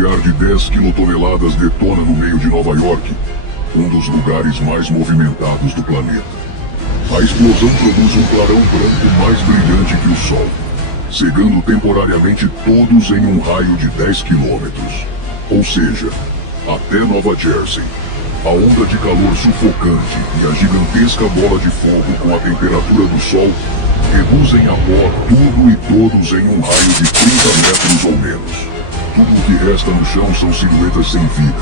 nuclear de 10 quilotoneladas detona no meio de Nova York, um dos lugares mais movimentados do planeta. A explosão produz um clarão branco mais brilhante que o Sol, cegando temporariamente todos em um raio de 10 quilômetros. Ou seja, até Nova Jersey. A onda de calor sufocante e a gigantesca bola de fogo com a temperatura do Sol reduzem a pó tudo e todos em um raio de 30 metros ou menos. Tudo o que resta no chão são silhuetas sem vida,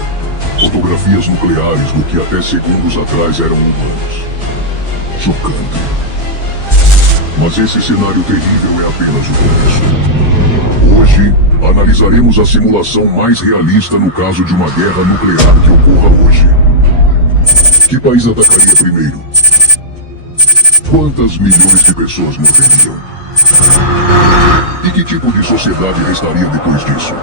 fotografias nucleares do que até segundos atrás eram humanos. Chocante. Mas esse cenário terrível é apenas o começo. Hoje, analisaremos a simulação mais realista no caso de uma guerra nuclear que ocorra hoje. Que país atacaria primeiro? Quantas milhões de pessoas morreriam? E que tipo de sociedade restaria depois disso?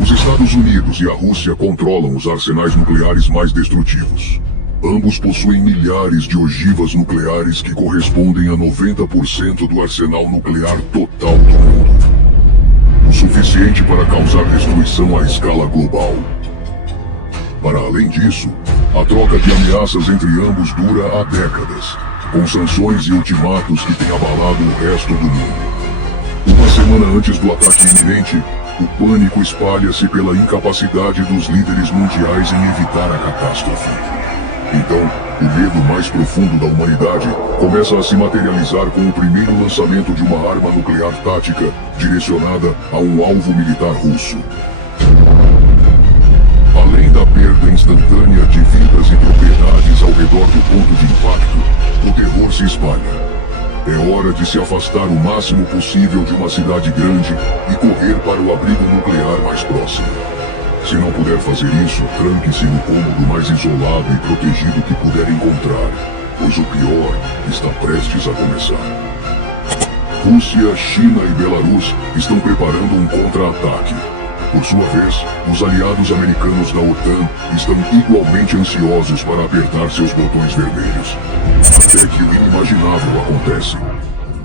Os Estados Unidos e a Rússia controlam os arsenais nucleares mais destrutivos. Ambos possuem milhares de ogivas nucleares que correspondem a 90% do arsenal nuclear total do mundo. O suficiente para causar destruição à escala global. Para além disso, a troca de ameaças entre ambos dura há décadas, com sanções e ultimatos que têm abalado o resto do mundo. Uma semana antes do ataque iminente, o pânico espalha-se pela incapacidade dos líderes mundiais em evitar a catástrofe. Então, o medo mais profundo da humanidade começa a se materializar com o primeiro lançamento de uma arma nuclear tática direcionada a um alvo militar russo. Além da perda instantânea de vidas e propriedades ao redor do ponto de impacto, o terror se espalha. É hora de se afastar o máximo possível de uma cidade grande e correr para o abrigo nuclear mais próximo. Se não puder fazer isso, tranque-se no cômodo mais isolado e protegido que puder encontrar, pois o pior está prestes a começar. Rússia, China e Belarus estão preparando um contra-ataque. Por sua vez, os aliados americanos da OTAN estão igualmente ansiosos para apertar seus botões vermelhos. Até que o inimaginável acontece.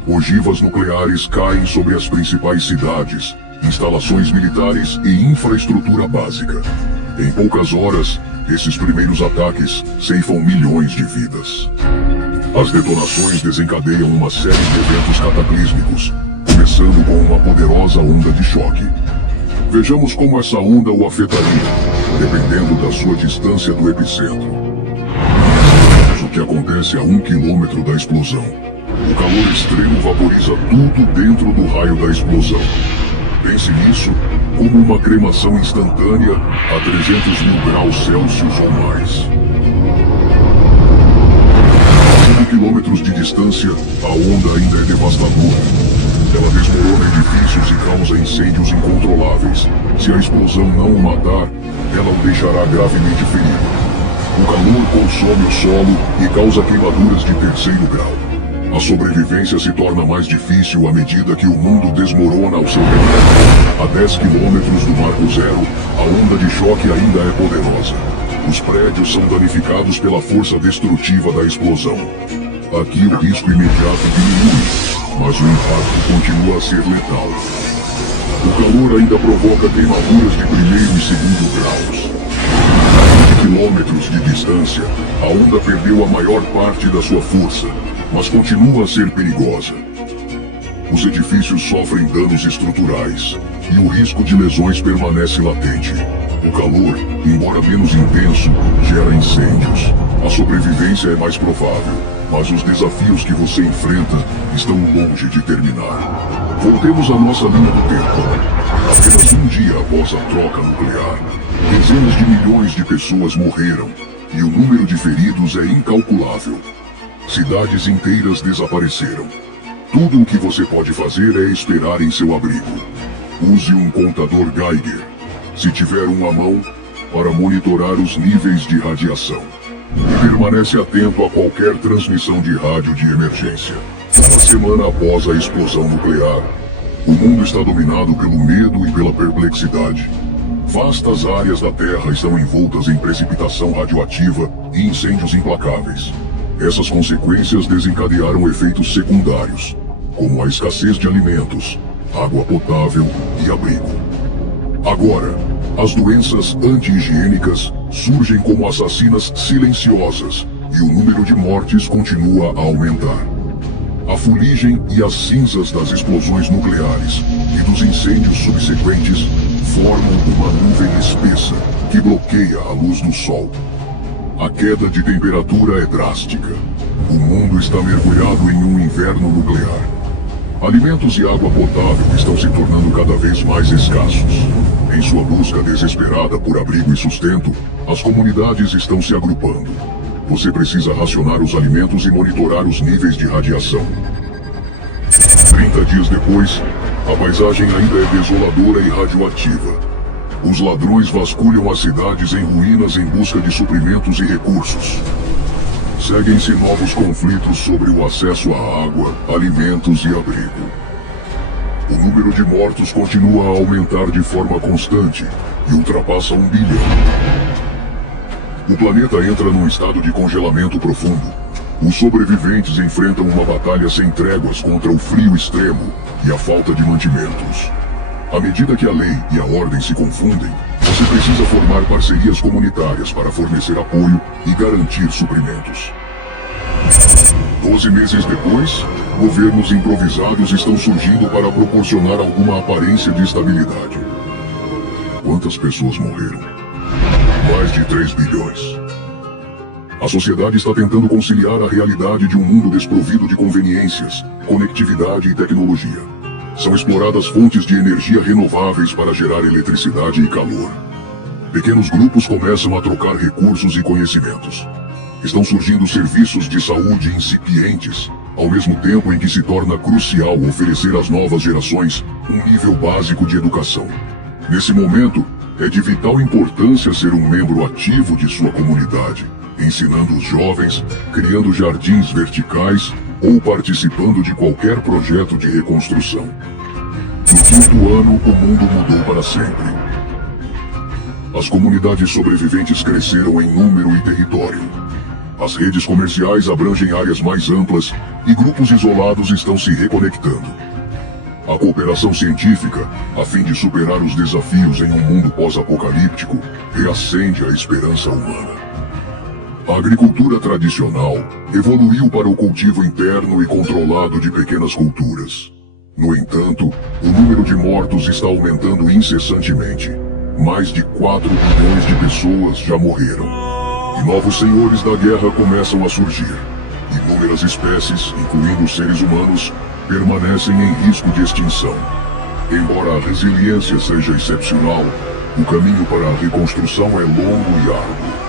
Ogivas nucleares caem sobre as principais cidades, instalações militares e infraestrutura básica. Em poucas horas, esses primeiros ataques ceifam milhões de vidas. As detonações desencadeiam uma série de eventos cataclísmicos, começando com uma poderosa onda de choque. Vejamos como essa onda o afetaria, dependendo da sua distância do epicentro. O que acontece a 1 quilômetro da explosão. O calor extremo vaporiza tudo dentro do raio da explosão. Pense nisso como uma cremação instantânea a 300 mil graus Celsius ou mais. A 5 quilômetros de distância, a onda ainda é devastadora. Ela desmorona edifícios e causa incêndios incontroláveis. Se a explosão não o matar, ela o deixará gravemente ferido. O calor consome o solo e causa queimaduras de 3º grau. A sobrevivência se torna mais difícil à medida que o mundo desmorona ao seu redor. A 10 quilômetros do marco zero, a onda de choque ainda é poderosa. Os prédios são danificados pela força destrutiva da explosão. Aqui o risco imediato diminui, mas o impacto continua a ser letal. O calor ainda provoca queimaduras de 1º e 2º graus. A 20 quilômetros de distância, a onda perdeu a maior parte da sua força, mas continua a ser perigosa. Os edifícios sofrem danos estruturais, e o risco de lesões permanece latente. O calor, embora menos intenso, gera incêndios. A sobrevivência é mais provável, mas os desafios que você enfrenta estão longe de terminar. Voltemos à nossa linha do tempo. Apenas um dia após a troca nuclear, dezenas de milhões de pessoas morreram, e o número de feridos é incalculável. Cidades inteiras desapareceram. Tudo o que você pode fazer é esperar em seu abrigo. Use um contador Geiger, se tiver um à mão, para monitorar os níveis de radiação. E permanece atento a qualquer transmissão de rádio de emergência. Uma semana após a explosão nuclear, o mundo está dominado pelo medo e pela perplexidade. Vastas áreas da Terra estão envoltas em precipitação radioativa e incêndios implacáveis. Essas consequências desencadearam efeitos secundários, como a escassez de alimentos, água potável e abrigo. Agora, as doenças anti-higiênicas surgem como assassinas silenciosas e o número de mortes continua a aumentar. A fuligem e as cinzas das explosões nucleares e dos incêndios subsequentes formam uma nuvem espessa que bloqueia a luz do sol. A queda de temperatura é drástica. O mundo está mergulhado em um inverno nuclear. Alimentos e água potável estão se tornando cada vez mais escassos. Em sua busca desesperada por abrigo e sustento, as comunidades estão se agrupando. Você precisa racionar os alimentos e monitorar os níveis de radiação. 30 dias depois, a paisagem ainda é desoladora e radioativa. Os ladrões vasculham as cidades em ruínas em busca de suprimentos e recursos. Seguem-se novos conflitos sobre o acesso à água, alimentos e abrigo. O número de mortos continua a aumentar de forma constante e ultrapassa 1 bilhão. O planeta entra num estado de congelamento profundo. Os sobreviventes enfrentam uma batalha sem tréguas contra o frio extremo e a falta de mantimentos. À medida que a lei e a ordem se confundem, você precisa formar parcerias comunitárias para fornecer apoio e garantir suprimentos. 12 meses depois, governos improvisados estão surgindo para proporcionar alguma aparência de estabilidade. Quantas pessoas morreram? Mais de 3 bilhões. A sociedade está tentando conciliar a realidade de um mundo desprovido de conveniências, conectividade e tecnologia. São exploradas fontes de energia renováveis para gerar eletricidade e calor. Pequenos grupos começam a trocar recursos e conhecimentos. Estão surgindo serviços de saúde incipientes, ao mesmo tempo em que se torna crucial oferecer às novas gerações um nível básico de educação. Nesse momento, é de vital importância ser um membro ativo de sua comunidade, ensinando os jovens, criando jardins verticais ou participando de qualquer projeto de reconstrução. No 5º ano, o mundo mudou para sempre. As comunidades sobreviventes cresceram em número e território. As redes comerciais abrangem áreas mais amplas e grupos isolados estão se reconectando. A cooperação científica, a fim de superar os desafios em um mundo pós-apocalíptico, reacende a esperança humana. A agricultura tradicional evoluiu para o cultivo interno e controlado de pequenas culturas. No entanto, o número de mortos está aumentando incessantemente. Mais de 4 bilhões de pessoas já morreram. E novos senhores da guerra começam a surgir. Inúmeras espécies, incluindo os seres humanos, permanecem em risco de extinção. Embora a resiliência seja excepcional, o caminho para a reconstrução é longo e árduo.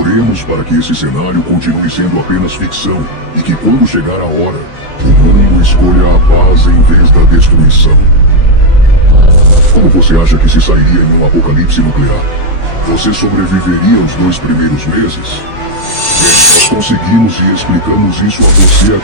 Oremos para que esse cenário continue sendo apenas ficção e que quando chegar a hora, o mundo escolha a paz em vez da destruição. Como você acha que se sairia em um apocalipse nuclear? Você sobreviveria os 2 primeiros meses? Bem, nós conseguimos e explicamos isso a você aqui.